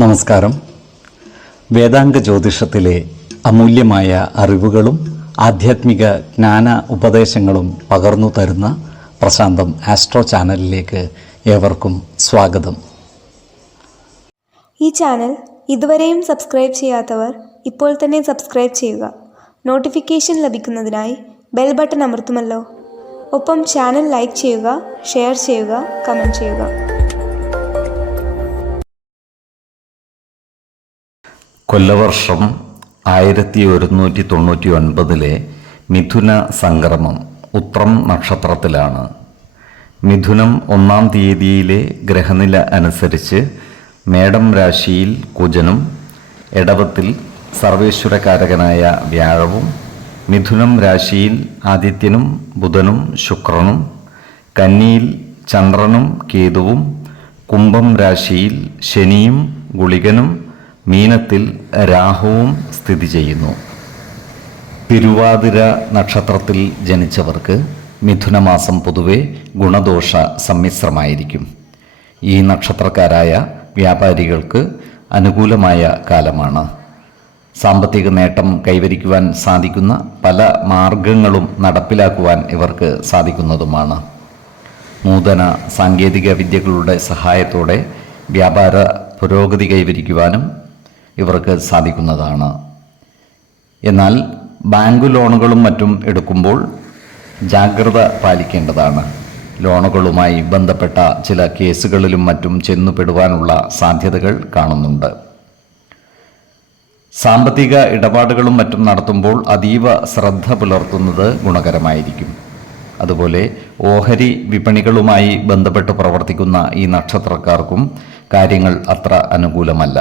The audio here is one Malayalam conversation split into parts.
നമസ്കാരം. വേദാംഗ ജ്യോതിഷത്തിലെ അമൂല്യമായ അറിവുകളും ആധ്യാത്മിക ജ്ഞാന ഉപദേശങ്ങളും പകർന്നു തരുന്ന പ്രശാന്തം ആസ്ട്രോ ചാനലിലേക്ക് ഏവർക്കും സ്വാഗതം. ഈ ചാനൽ ഇതുവരെയും സബ്സ്ക്രൈബ് ചെയ്യാത്തവർ ഇപ്പോൾ തന്നെ സബ്സ്ക്രൈബ് ചെയ്യുക. നോട്ടിഫിക്കേഷൻ ലഭിക്കുന്നതിനായി ബെൽ ബട്ടൺ അമർത്തുമല്ലോ. ഒപ്പം ചാനൽ ലൈക്ക് ചെയ്യുക, ഷെയർ ചെയ്യുക, കമൻറ്റ് ചെയ്യുക. കൊല്ലവർഷം 1199 മിഥുന സംക്രമം ഉത്രം നക്ഷത്രത്തിലാണ്. മിഥുനം 1-ാം തീയതിയിലെ ഗ്രഹനില അനുസരിച്ച് മേടം രാശിയിൽ കുജനും, എടവത്തിൽ സർവേശ്വരകാരകനായ വ്യാഴവും, മിഥുനം രാശിയിൽ ആദിത്യനും ബുധനും ശുക്രനും, കന്നിയിൽ ചന്ദ്രനും കേതുവും, കുംഭം രാശിയിൽ ശനിയും ഗുളികനും, മീനത്തിൽ രാഹുവും സ്ഥിതി ചെയ്യുന്നു. തിരുവാതിര നക്ഷത്രത്തിൽ ജനിച്ചവർക്ക് മിഥുനമാസം പൊതുവെ ഗുണദോഷ സമ്മിശ്രമായിരിക്കും. ഈ നക്ഷത്രക്കാരായ വ്യാപാരികൾക്ക് അനുകൂലമായ കാലമാണ്. സാമ്പത്തിക നേട്ടം കൈവരിക്കുവാൻ സാധിക്കുന്ന പല മാർഗങ്ങളും നടപ്പിലാക്കുവാൻ ഇവർക്ക് സാധിക്കുന്നതുമാണ്. നൂതന സാങ്കേതിക വിദ്യകളുടെ സഹായത്തോടെ വ്യാപാര പുരോഗതി കൈവരിക്കുവാനും ഇവർക്ക് സാധിക്കുന്നതാണ്. എന്നാൽ ബാങ്ക് ലോണുകളും മറ്റും എടുക്കുമ്പോൾ ജാഗ്രത പാലിക്കേണ്ടതാണ്. ലോണുകളുമായി ബന്ധപ്പെട്ട ചില കേസുകളിലും മറ്റും ചെന്നുപെടുവാനുള്ള സാധ്യതകൾ കാണുന്നുണ്ട്. സാമ്പത്തിക ഇടപാടുകളും മറ്റും നടത്തുമ്പോൾ അതീവ ശ്രദ്ധ പുലർത്തുന്നത് ഗുണകരമായിരിക്കും. അതുപോലെ ഓഹരി വിപണികളുമായി ബന്ധപ്പെട്ട് പ്രവർത്തിക്കുന്ന ഈ നക്ഷത്രക്കാർക്കും കാര്യങ്ങൾ അത്ര അനുകൂലമല്ല.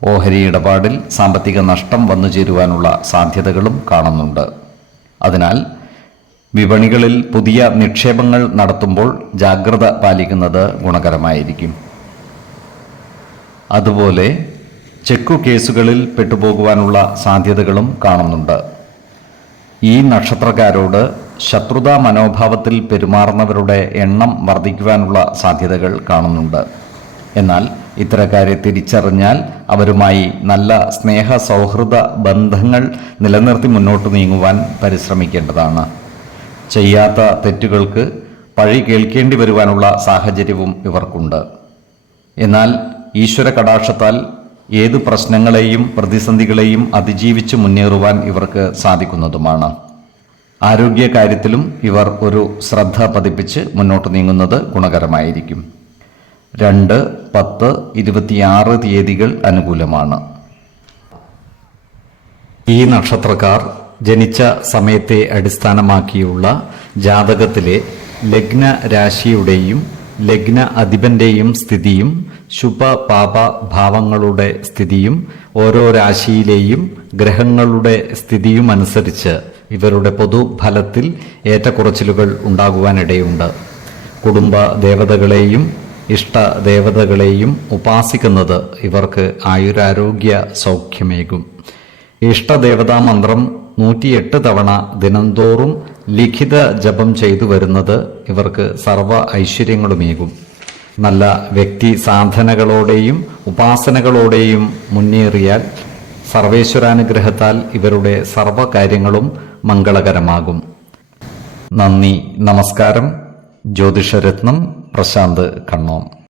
ഓഹരി ഇടപാടിൽ സാമ്പത്തിക നഷ്ടം വന്നു ചേരുവാനുള്ള സാധ്യതകളും കാണുന്നുണ്ട്. അതിനാൽ വിപണികളിൽ പുതിയ നിക്ഷേപങ്ങൾ നടത്തുമ്പോൾ ജാഗ്രത പാലിക്കുന്നത് ഗുണകരമായിരിക്കും. അതുപോലെ ചെക്കു കേസുകളിൽ പെട്ടുപോകുവാനുള്ള സാധ്യതകളും കാണുന്നുണ്ട്. ഈ നക്ഷത്രക്കാരോട് ശത്രുതാ മനോഭാവത്തിൽ പെരുമാറുന്നവരുടെ എണ്ണം വർദ്ധിക്കുവാനുള്ള സാധ്യതകൾ കാണുന്നുണ്ട്. എന്നാൽ ഇത്തരക്കാരെ തിരിച്ചറിഞ്ഞാൽ അവരുമായി നല്ല സ്നേഹ സൗഹൃദ ബന്ധങ്ങൾ നിലനിർത്തി മുന്നോട്ട് നീങ്ങുവാൻ പരിശ്രമിക്കേണ്ടതാണ്. ചെയ്യാത്ത തെറ്റുകൾക്ക് പഴി കേൾക്കേണ്ടി വരുവാനുള്ള സാഹചര്യവും ഇവർക്കുണ്ട്. എന്നാൽ ഈശ്വര കടാക്ഷത്താൽ ഏത് പ്രശ്നങ്ങളെയും പ്രതിസന്ധികളെയും അതിജീവിച്ച് മുന്നേറുവാൻ ഇവർക്ക് സാധിക്കുന്നതുമാണ്. ആരോഗ്യകാര്യത്തിലും ഇവർ ഒരു ശ്രദ്ധ പതിപ്പിച്ച് മുന്നോട്ട് നീങ്ങുന്നത് ഗുണകരമായിരിക്കും. 2, 10, 26 തീയതികൾ അനുകൂലമാണ്. ഈ നക്ഷത്രക്കാർ ജനിച്ച സമയത്തെ അടിസ്ഥാനമാക്കിയുള്ള ജാതകത്തിലെ ലഗ്ന രാശിയുടെയും ലഗ്ന അധിപന്റെയും സ്ഥിതിയും ശുഭ പാപ ഭാവങ്ങളുടെ സ്ഥിതിയും ഓരോ രാശിയിലെയും ഗ്രഹങ്ങളുടെ സ്ഥിതിയും അനുസരിച്ച് ഇവരുടെ പൊതുഫലത്തിൽ ഏറ്റക്കുറച്ചിലുകൾ ഉണ്ടാകുവാനിടയുണ്ട്. കുടുംബ ദേവതകളെയും ഇഷ്ടദേവതകളെയും ഉപാസിക്കുന്നത് ഇവർക്ക് ആയുരാരോഗ്യ സൗഖ്യമേകും. ഇഷ്ടദേവതാ മന്ത്രം 108 തവണ ദിനംതോറും ലിഖിത ജപം ചെയ്തു വരുന്നത് ഇവർക്ക് സർവ ഐശ്വര്യങ്ങളുമേകും. നല്ല വ്യക്തി സാധനകളോടെയും ഉപാസനകളോടെയും മുന്നേറിയാൽ സർവേശ്വരാനുഗ്രഹത്താൽ ഇവരുടെ സർവകാര്യങ്ങളും മംഗളകരമാകും. നന്ദി, നമസ്കാരം. ജ്യോതിഷരത്നം പ്രശാന്ത് കണ്ണോം.